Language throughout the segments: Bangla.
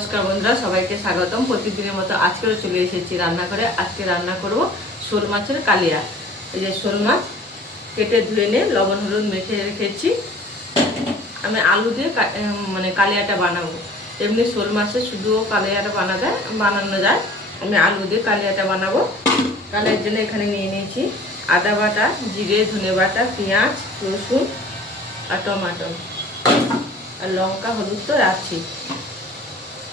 নমস্কার বন্ধুরা, সবাইকে স্বাগতম। প্রতিদিনের মতো আজকেও চলে এসেছি রান্নাঘরে। আজকে রান্না করব শোল মাছের কালিয়া। এই যে শোল মাছ কেটে ধুয়ে নিয়ে লবণ হলুদ মেখে রেখেছি। আমি আলু দিয়ে কালিয়াটা বানাবো। এমনি শোল মাছের শুধুও কালিয়াটা বানানো যায়। আমি আলু দিয়ে কালিয়াটা বানাবো। কালিয়ার জন্য এখানে নিয়ে নিয়েছি আদা বাটা, জিরে, ধনে বাটা, পেঁয়াজ, রসুন আর টমেটো আর লঙ্কা, হলুদ তো রাখছি।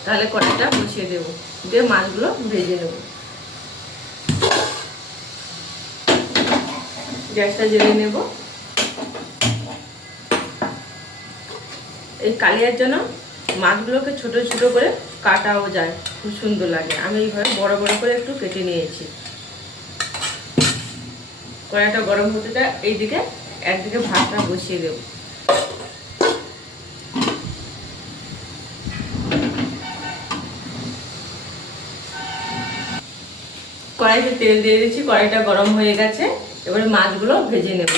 তাহলে কড়াইটা বসিয়ে দেবো, দিয়ে মাছগুলো ভেজে নেব। গ্যাসটা জ্বেলে নেব। এই কালিয়ার জন্য মাছগুলোকে ছোট ছোট করে কাটাও যায়, খুব সুন্দর লাগে। আমি এইভাবে বড় বড় করে একটু কেটে নিয়েছি। কড়াইটা গরম হতে দেয়, এইদিকে একদিকে ভাতটা বসিয়ে দেবো। কড়াইতে তেল দিয়ে দিচ্ছি, কড়াইটা গরম হয়ে গেছে। এবারে মাছগুলো ভেজে নেব।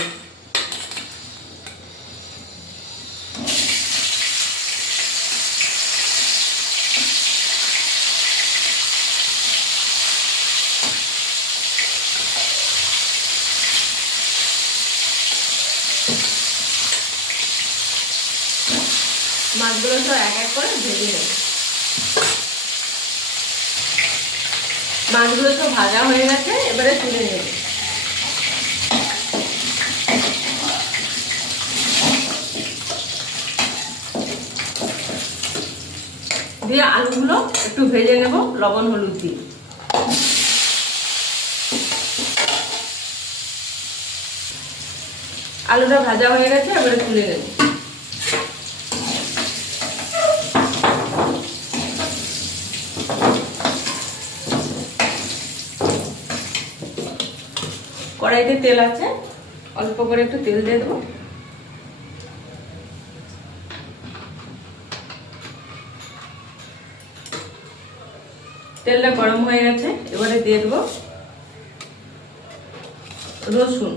মাছগুলো তো এক এক করে ভেজে নেব। মাছগুলো তো ভাজা হয়ে গেছে, এবারে তুলে নেব। দিয়ে আলুগুলো একটু ভেজে নেব লবণ হলুদ দিয়ে। আলুটা ভাজা হয়ে গেছে, এবারে তুলে নেব। কড়াইতে তেল আছে, অল্প করে একটু তেল দিয়ে দেবো। তেলটা গরম হয়ে গেছে, এবারে দিয়ে দেবো রসুন,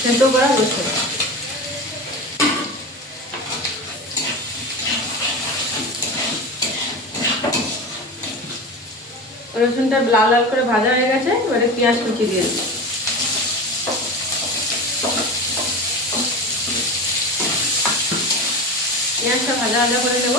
সেদ্ধ করা রসুন। রসুনটা লাল লাল করে ভাজা হয়ে গেছে, এবারে পেঁয়াজ কুচি দিয়ে দেবো। পেঁয়াজটা ভাজা ভাজা করে নেব।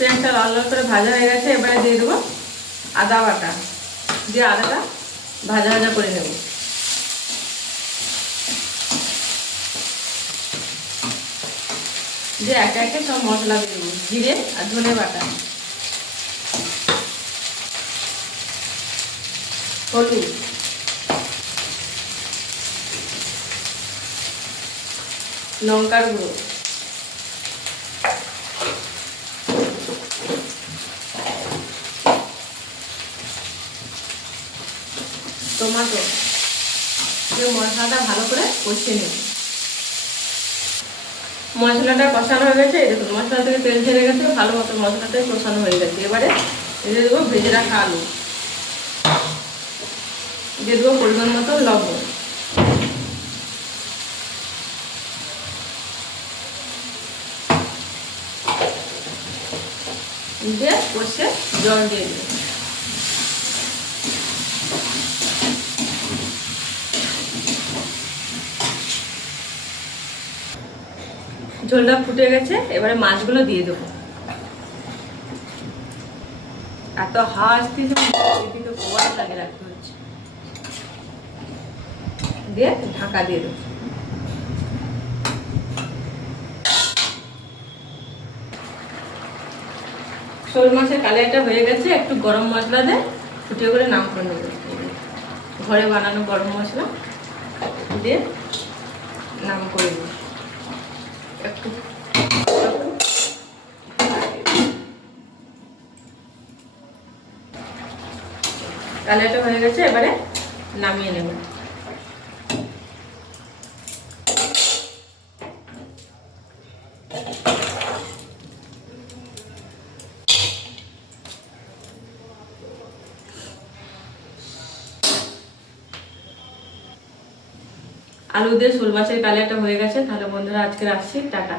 পেঁয়াজটা লাল লাল করে ভাজা হয়ে গেছে, এবারে দিয়ে দেবো আদা বাটা। দিয়ে আদাটা ভাজা ভাজা করে নেব। দিয়ে একে একে সব মশলা দিয়ে দেবো। জিরে আর ধনে বাটা, হলুদ, লঙ্কার গুঁড়ো, টমেটো দিয়ে মশলাটা ভালো করে কষিয়ে নেব। মশলাটা কষানো হয়ে গেছে, এই দেখুন মশলা থেকে তেল ছেড়ে গেছে, ভালো মতো মশলাটা কষানো হয়ে গেছে। এবারে দিয়ে দেবো ভেজে রাখা আলু, দিয়ে দেবো পরিমাণ মতো লবণ, দিয়ে কষে জল দিয়ে দেবো। ঝোলটা ফুটে গেছে, এবারে মাছগুলো দিয়ে দেবো। এত হাসতে পোয়াল লাগে রাখতে হচ্ছে। দিয়ে ঢাকা দিয়ে দেবো। শোল মাছের কালিয়াটা হয়ে গেছে, একটু গরম মশলা দিয়ে ফুটিয়ে করে নাম করে নেব। ঘরে বানানো গরম মশলা দিয়ে নাম করে দেবো। একটু কালিয়াটা হয়ে গেছে, এবারে নামিয়ে নেব। আলু দিয়ে শোল মাছের কালিয়াটা হয়ে গেছে। তাহলে বন্ধুরা আজকে রাখছি, টাটা।